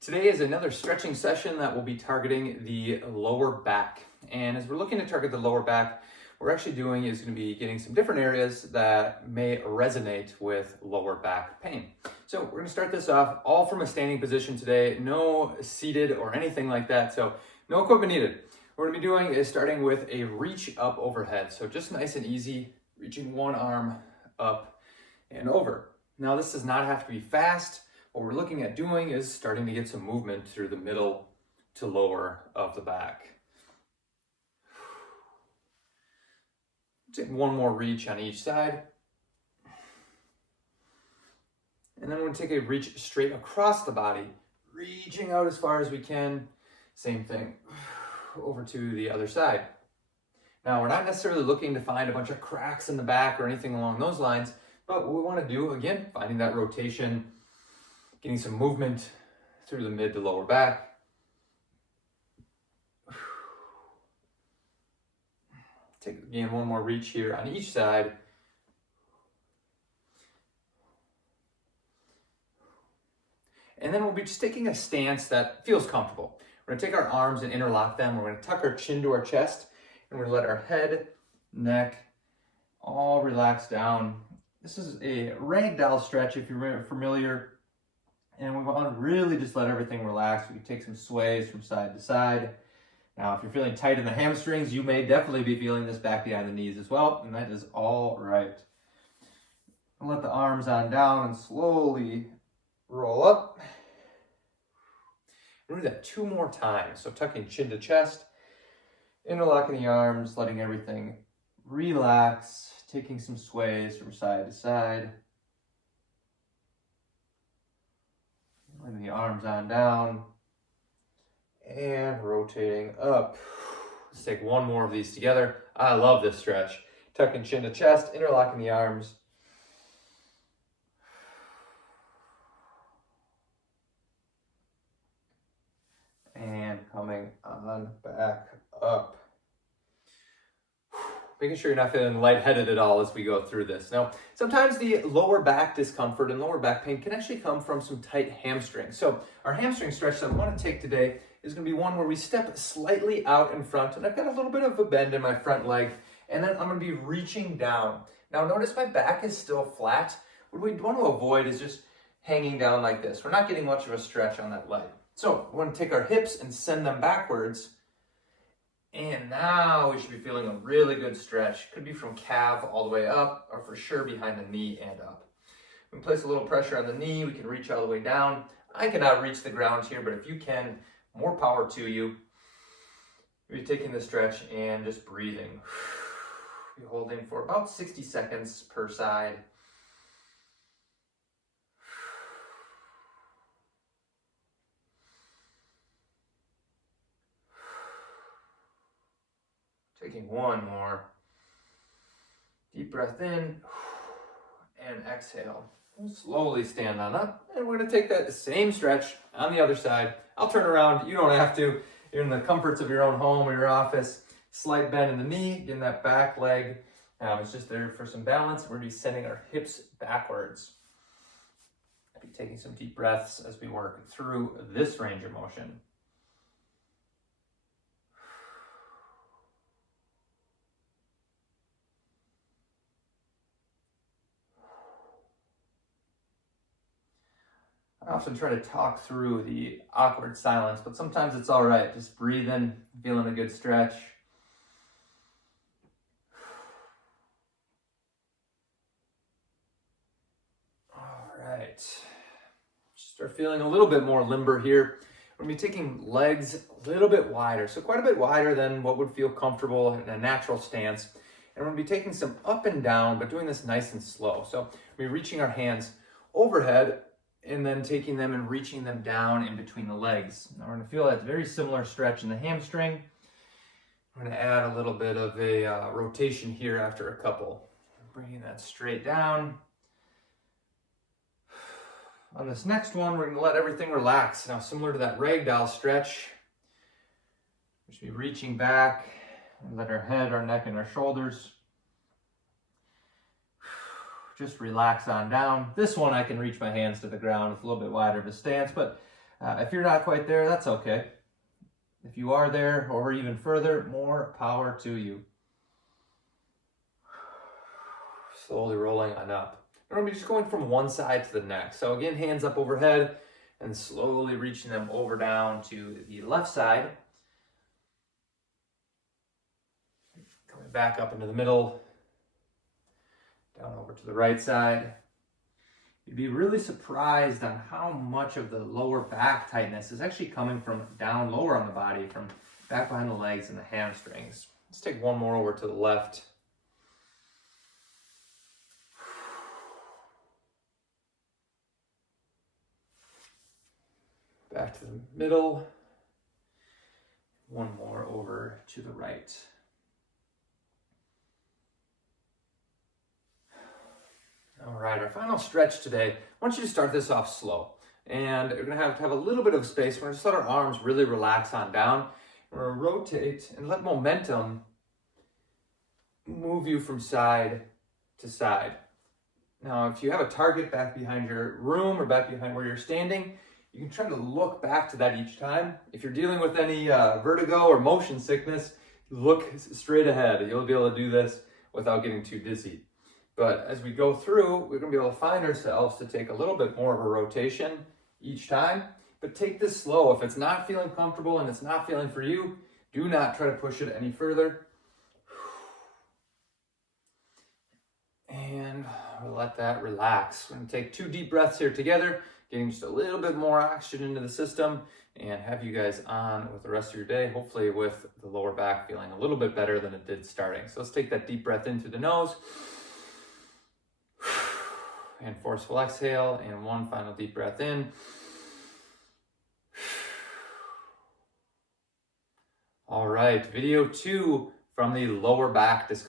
Today is another stretching session that will be targeting the lower back. And as we're looking to target the lower back, what we're actually doing is going to be getting some different areas that may resonate with lower back pain. So we're going to start this off all from a standing position today, no seated or anything like that. So no equipment needed. What we're going to be doing is starting with a reach up overhead. So just nice and easy, reaching one arm up and over. Now this does not have to be fast. What we're looking at doing is starting to get some movement through the middle to lower of the back. Take one more reach on each side. And then we're going to take a reach straight across the body, reaching out as far as we can. Same thing, over to the other side. Now, we're not necessarily looking to find a bunch of cracks in the back or anything along those lines, but what we want to do, again, finding that rotation, getting some movement through the mid to lower back. Take again one more reach here on each side. And then we'll be just taking a stance that feels comfortable. We're gonna take our arms and interlock them. We're gonna tuck our chin to our chest, and we're gonna let our head, neck, all relax down. This is a Ragdoll Stretch if you're familiar. And we want to really just let everything relax. We can take some sways from side to side. Now, if you're feeling tight in the hamstrings, you may definitely be feeling this back behind the knees as well, and that is all right. And let the arms on down and slowly roll up. We'll do that 2 more times. So tucking chin to chest, interlocking the arms, letting everything relax, taking some sways from side to side. Letting the arms on down and rotating up. Let's take one more of these together. I love this stretch. Tucking chin to chest, interlocking the arms. And coming on back up. Making sure you're not feeling lightheaded at all as we go through this. Now, sometimes the lower back discomfort and lower back pain can actually come from some tight hamstrings. So our hamstring stretch that I want to take today is going to be one where we step slightly out in front, and I've got a little bit of a bend in my front leg, and then I'm going to be reaching down. Now notice my back is still flat. What we want to avoid is just hanging down like this. We're not getting much of a stretch on that leg. So we want to take our hips and send them backwards. And now we should be feeling a really good stretch. Could be from calf all the way up, or for sure behind the knee and up. We place a little pressure on the knee, we can reach all the way down. I cannot reach the ground here, but if you can, more power to you. You're taking the stretch and just breathing. You're holding for about 60 seconds per side. Taking one more deep breath in and exhale. We'll slowly stand on up, and we're going to take that same stretch on the other side. I'll turn around. You don't have to. You're in the comforts of your own home or your office. Slight bend in the knee, getting that back leg. It's just there for some balance. We're going to be sending our hips backwards. I'll be taking some deep breaths as we work through this range of motion. I often try to talk through the awkward silence, but sometimes it's all right. Just breathe in, feeling a good stretch. All right. Start feeling a little bit more limber here. We're going to be taking legs a little bit wider, so quite a bit wider than what would feel comfortable in a natural stance. And we're going to be taking some up and down, but doing this nice and slow. So we're reaching our hands overhead, and then taking them and reaching them down in between the legs. Now we're going to feel that very similar stretch in the hamstring. We're going to add a little bit of a rotation here after a couple. Bringing that straight down. On this next one, we're going to let everything relax. Now, similar to that Ragdoll stretch, we should be reaching back and let our head, our neck, and our shoulders just relax on down. This one I can reach my hands to the ground with a little bit wider of a stance, but If you're not quite there, that's okay. If you are there or even further, more power to you. Slowly rolling on up. We're going to be just going from one side to the next. So again, hands up overhead and slowly reaching them over down to the left side. Coming back up into the middle, down over to the right side. You'd be really surprised on how much of the lower back tightness is actually coming from down lower on the body, from back behind the legs and the hamstrings. Let's take one more over to the left. Back to the middle. One more over to the right. All right, our final stretch today. I want you to start this off slow. And we're gonna have to have a little bit of space. We're gonna just let our arms really relax on down. We're gonna rotate and let momentum move you from side to side. Now, if you have a target back behind your room or back behind where you're standing, you can try to look back to that each time. If you're dealing with any vertigo or motion sickness, look straight ahead. You'll be able to do this without getting too dizzy. But as we go through, we're going to be able to find ourselves to take a little bit more of a rotation each time. But take this slow. If it's not feeling comfortable and it's not feeling for you, do not try to push it any further. And we'll let that relax. We're going to take 2 deep breaths here together, getting just a little bit more oxygen into the system, and have you guys on with the rest of your day, hopefully with the lower back feeling a little bit better than it did starting. So let's take that deep breath in through the nose. And forceful exhale, and one final deep breath in. All right, video 2 from the lower back discomfort.